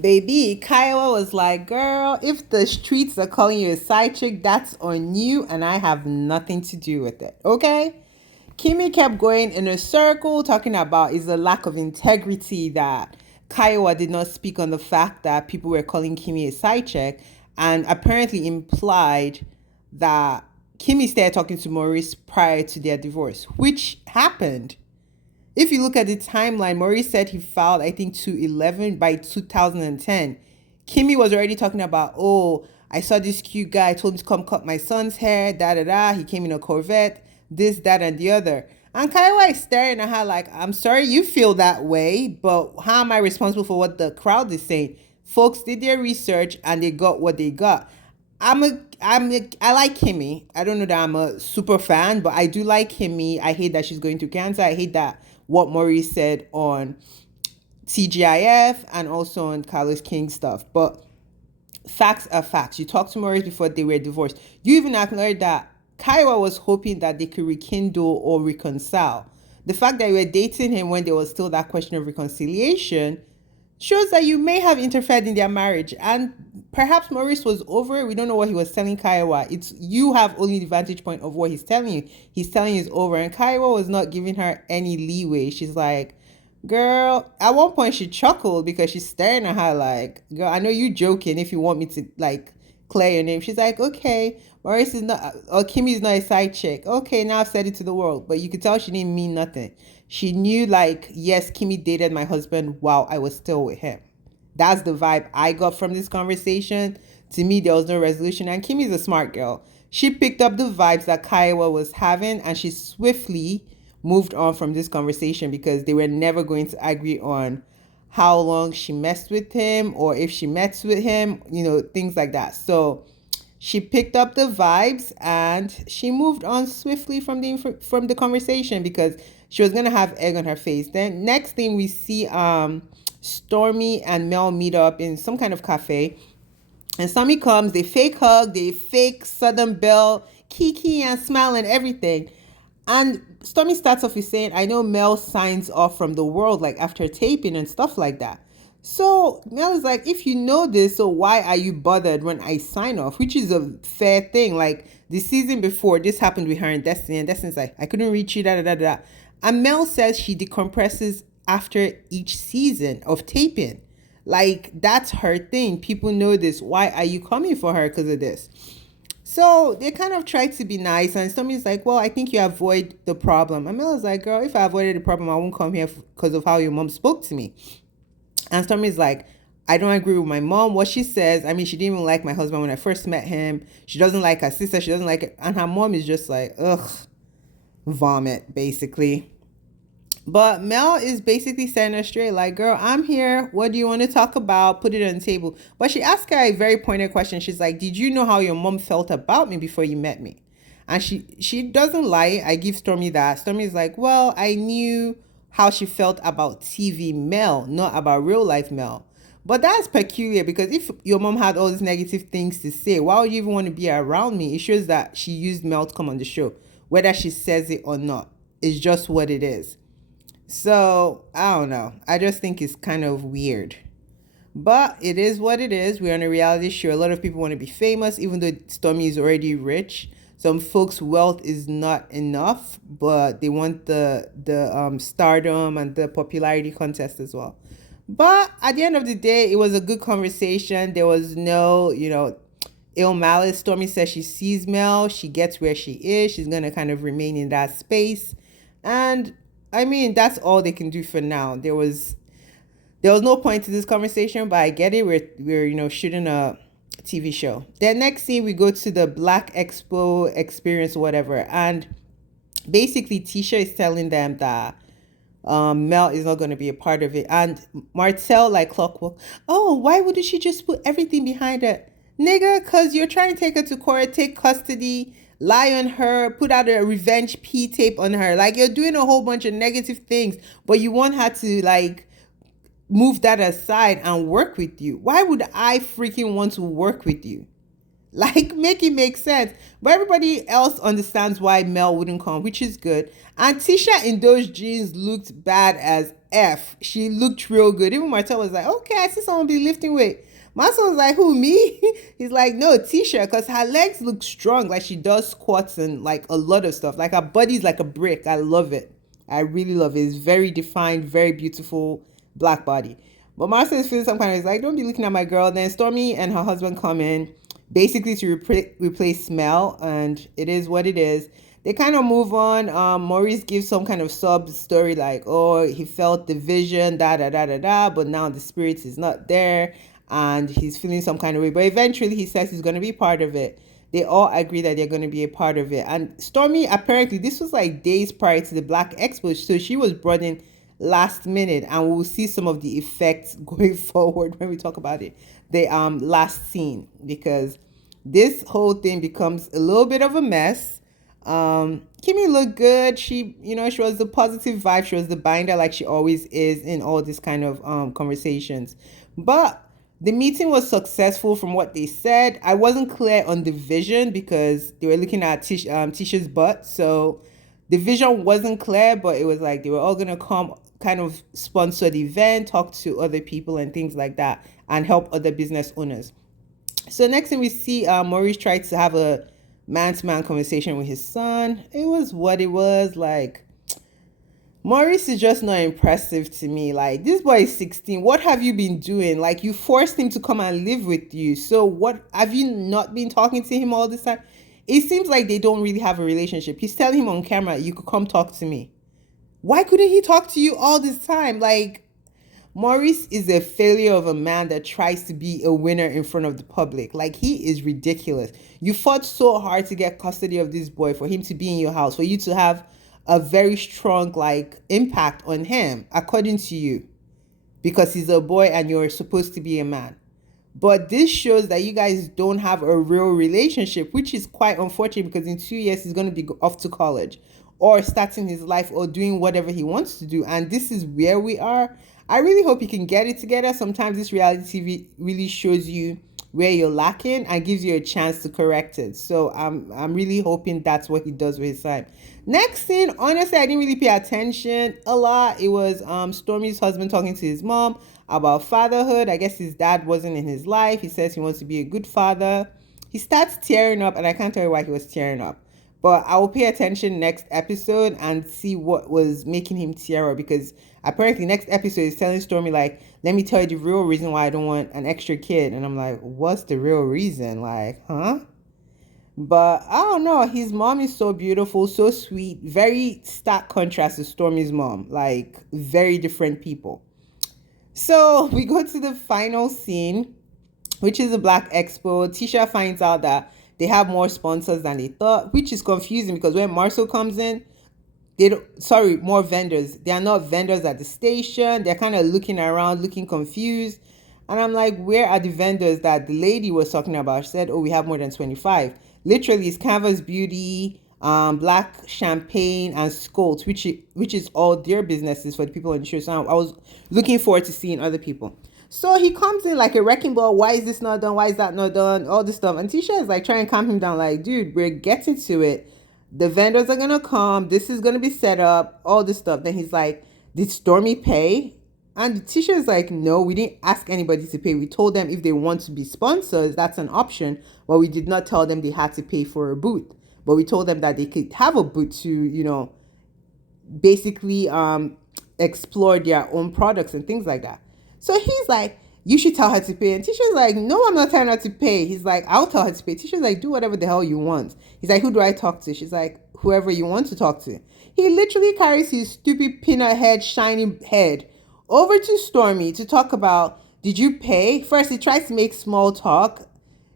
Baby, Kiowa was like, girl, if the streets are calling you a side chick, that's on you, and I have nothing to do with it. Okay? Kimmy kept going in a circle talking about is the lack of integrity that Kiowa did not speak on the fact that people were calling Kimmy a side chick, and apparently implied that Kimmy started talking to Maurice prior to their divorce, which happened. If you look at the timeline, Maurice said he filed, I think, 211 by 2010. Kimmy was already talking about, oh, I saw this cute guy, told me to come cut my son's hair, da da da. He came in a Corvette, this, that, and the other. And Kaiwa is staring at her like, I'm sorry you feel that way, but how am I responsible for what the crowd is saying? Folks did their research and they got what they got. I like Kimmy. I don't know that I'm a super fan, but I do like Kimmy. I hate that she's going through cancer. I hate that what Maurice said on TGIF and also on Carlos King stuff. But facts are facts. You talked to Maurice before they were divorced. You even acknowledged that Kaiwa was hoping that they could rekindle or reconcile. The fact that you were dating him when there was still that question of reconciliation shows that you may have interfered in their marriage. And perhaps Maurice was over it. We don't know what he was telling Kaiwa. It's you have only the vantage point of what he's telling you. He's telling you it's over. And Kaiwa was not giving her any leeway. She's like, girl, at one point she chuckled because she's staring at her like, girl, I know you joking if you want me to like clear your name. She's like, okay, Maurice is not, or Kimmy's not a side chick. Okay, now I've said it to the world. But you could tell she didn't mean nothing. She knew like, yes, Kimmy dated my husband while I was still with him. That's the vibe I got from this conversation. To me, there was no resolution. And Kimmy's a smart girl. She picked up the vibes that Kiowa was having and she swiftly moved on from this conversation because they were never going to agree on how long she messed with him or if she messed with him, things like that. So she picked up the vibes and she moved on swiftly from the conversation because she was gonna have egg on her face. Then next thing we see Stormy and Mel meet up in some kind of cafe. And Stormy comes, they fake hug, they fake Southern Belle, kiki and smile and everything. And Stormy starts off with saying, I know Mel signs off from the world like after taping and stuff like that. So Mel is like, if you know this, so why are you bothered when I sign off? Which is a fair thing. Like the season before, this happened with her and Destiny, and Destiny's like, I couldn't reach you, da da da da. And Mel says she decompresses after each season of taping. Like that's her thing. People know this. Why are you coming for her because of this? So they kind of tried to be nice, and Stormy's like, well, I think you avoid the problem. And Mel is like, girl, if I avoided the problem, I won't come here because of how your mom spoke to me. And Stormy's like, I don't agree with my mom. What she says, I mean, she didn't even like my husband when I first met him. She doesn't like her sister. She doesn't like it. And her mom is just like, ugh, vomit, basically. But Mel is basically setting her straight, like, girl, I'm here. What do you want to talk about? Put it on the table. But she asked her a very pointed question. She's like, did you know how your mom felt about me before you met me? And she doesn't lie. I give Stormy that. Stormy's like, well, I knew how she felt about TV Mel, not about real life Mel. But that's peculiar because if your mom had all these negative things to say, why would you even want to be around me? It shows that she used Mel to come on the show. Whether she says it or not, it's just what it is. So, I don't know. I just think it's kind of weird. But it is what it is. We're on a reality show. A lot of people want to be famous, even though Stormy is already rich. Some folks' wealth is not enough, but they want the stardom and the popularity contest as well. But at the end of the day, it was a good conversation. There was no, ill malice. Stormy says she sees Mel. She gets where she is. She's going to kind of remain in that space. And I mean, that's all they can do for now. There was no point to this conversation, but I get it. We're shooting a TV show. Then next scene, we go to the Black Expo experience, whatever, and basically Tisha is telling them that Mel is not going to be a part of it, and Martell like clockwork. Oh, why wouldn't she just put everything behind her, nigga? Cause you're trying to take her to court, take custody, lie on her, put out a revenge P tape on her. Like you're doing a whole bunch of negative things, but you want her to like move that aside and work with you. Why would I freaking want to work with you? Like, make it make sense. But everybody else understands why Mel wouldn't come, which is good. And Tisha in those jeans looked bad as F. She looked real good. Even Martell was like, okay, I see someone be lifting weight. Marsau was like, who, me? He's like, no, Tisha, because her legs look strong. Like, she does squats and like a lot of stuff. Like, her body's like a brick. I love it. I really love it. It's very defined, very beautiful black body. But Marsau is feeling some kind of, he's like, don't be looking at my girl. Then Stormy and her husband come in basically to replace Mel, and it is what it is. They kind of move on. Maurice gives some kind of sub story like, oh, he felt the vision, da da da da da, but now the spirit is not there, and he's feeling some kind of way. But eventually, he says he's going to be part of it. They all agree that they're going to be a part of it. And Stormy, apparently, this was like days prior to the Black Expo, so she was brought in last minute, and we'll see some of the effects going forward when we talk about it. The last scene, because this whole thing becomes a little bit of a mess. Kimmy looked good. She, she was the positive vibe. She was the binder like she always is in all these kind of conversations. But the meeting was successful from what they said. I wasn't clear on the vision because they were looking at Tisha's butt. So the vision wasn't clear, but it was like they were all going to come kind of sponsor the event, talk to other people and things like that, and help other business owners. So next thing we see, Maurice tried to have a man-to-man conversation with his son. It was what it was. Like, Maurice is just not impressive to me. Like, this boy is 16. What have you been doing? Like, you forced him to come and live with you. So what, have you not been talking to him all this time? It seems like they don't really have a relationship. He's telling him on camera, you could come talk to me. Why couldn't he talk to you all this time? Like, Maurice is a failure of a man that tries to be a winner in front of the public. Like, he is ridiculous. You fought so hard to get custody of this boy, for him to be in your house, for you to have a very strong, like, impact on him, according to you, because he's a boy and you're supposed to be a man. But this shows that you guys don't have a real relationship, which is quite unfortunate, because in 2 years, he's going to be off to college or starting his life or doing whatever he wants to do. And this is where we are. I really hope you can get it together. Sometimes this reality TV really shows you where you're lacking and gives you a chance to correct it. So I'm really hoping that's what he does with his time. Next thing, honestly, I didn't really pay attention a lot. It was Stormy's husband talking to his mom about fatherhood. I guess his dad wasn't in his life. He says he wants to be a good father. He starts tearing up, and I can't tell you why he was tearing up. But I will pay attention next episode and see what was making him tear up, because apparently next episode is telling Stormy, like, let me tell you the real reason why I don't want an extra kid. And I'm like, what's the real reason? Like, huh? But I don't know. His mom is so beautiful, so sweet. Very stark contrast to Stormy's mom. Like, very different people. So we go to the final scene, which is the Black Expo. Tisha finds out that they have more sponsors than they thought, which is confusing because when Marsau comes in, more vendors. They are not vendors at the station. They're kind of looking around, looking confused. And I'm like, where are the vendors that the lady was talking about? She said, oh, we have more than 25. Literally, it's Canvas Beauty, Black Champagne, and Scolt, which is all their businesses for the people on the show. So I was looking forward to seeing other people. So he comes in like a wrecking ball. Why is this not done? Why is that not done? All this stuff. And Tisha is like trying to calm him down. Like, dude, we're getting to it. The vendors are going to come. This is going to be set up. All this stuff. Then he's like, did Stormy pay? And Tisha is like, no, we didn't ask anybody to pay. We told them if they want to be sponsors, that's an option. But we did not tell them they had to pay for a booth. But we told them that they could have a booth to, basically explore their own products and things like that. So he's like, you should tell her to pay. And Tisha's like, no, I'm not telling her to pay. He's like, I'll tell her to pay. Tisha's like, do whatever the hell you want. He's like, who do I talk to? She's like, whoever you want to talk to. He literally carries his stupid peanut head, shiny head over to Stormy to talk about, did you pay? First, he tries to make small talk,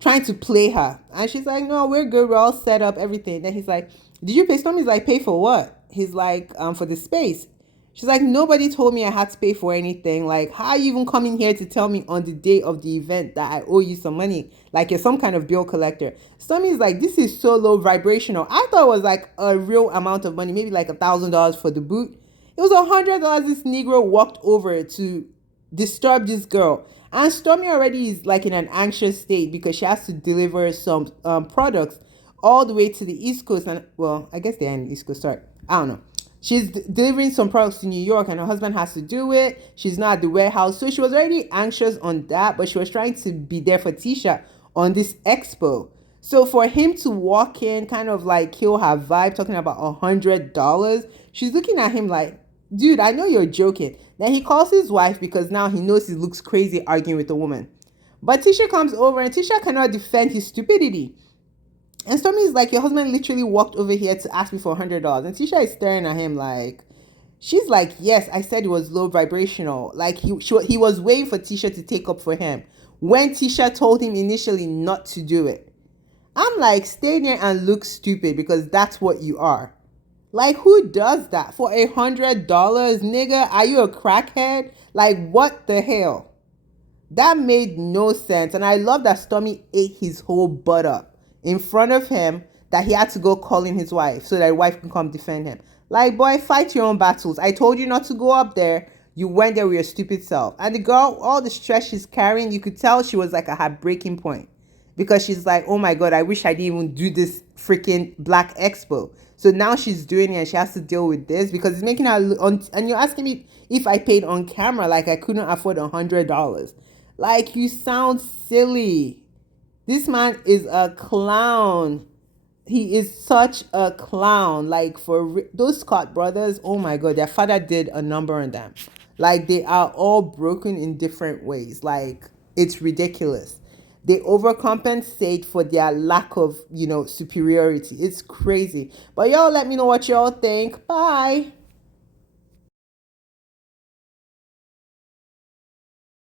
trying to play her. And she's like, no, we're good. We're all set up, everything. Then he's like, did you pay? Stormy's like, pay for what? He's like, for the space. She's like, nobody told me I had to pay for anything. Like, how are you even coming here to tell me on the day of the event that I owe you some money? Like, you're some kind of bill collector. Stormy's like, this is so low vibrational. I thought it was like a real amount of money, maybe like $1,000 for the boot. It was $100 this Negro walked over to disturb this girl. And Stormy already is like in an anxious state because she has to deliver some products all the way to the East Coast. And well, I guess they're in the East Coast. Sorry, I don't know. She's delivering some products to New York, and her husband has to do it. She's not at the warehouse, so she was already anxious on that. But she was trying to be there for Tisha on this expo. So for him to walk in, kind of like kill her vibe, talking about $100, she's looking at him like, dude, I know you're joking. Then he calls his wife because now he knows he looks crazy arguing with a woman. But Tisha comes over and Tisha cannot defend his stupidity. And Stormy is like, your husband literally walked over here to ask me for $100. And Tisha is staring at him like, she's like, yes, I said it was low vibrational. Like he was waiting for Tisha to take up for him when Tisha told him initially not to do it. I'm like, stay there and look stupid because that's what you are. Like, who does that for $100, nigga? Are you a crackhead? Like, what the hell? That made no sense. And I love that Stormy ate his whole butt up in front of him, that he had to go calling his wife so that his wife can come defend him. Like, boy, fight your own battles. I told you not to go up there. You went there with your stupid self. And the girl, all the stress she's carrying, you could tell she was like at her breaking point. Because she's like, oh my God, I wish I didn't even do this freaking Black Expo. So now she's doing it and she has to deal with this because it's making her and you're asking me if I paid on camera like I couldn't afford $100. Like, you sound silly. This man is a clown. He is such a clown. Like, those Scott brothers, oh my God, their father did a number on them. Like, they are all broken in different ways. Like, it's ridiculous. They overcompensate for their lack of, superiority. It's crazy. But y'all let me know what y'all think. Bye.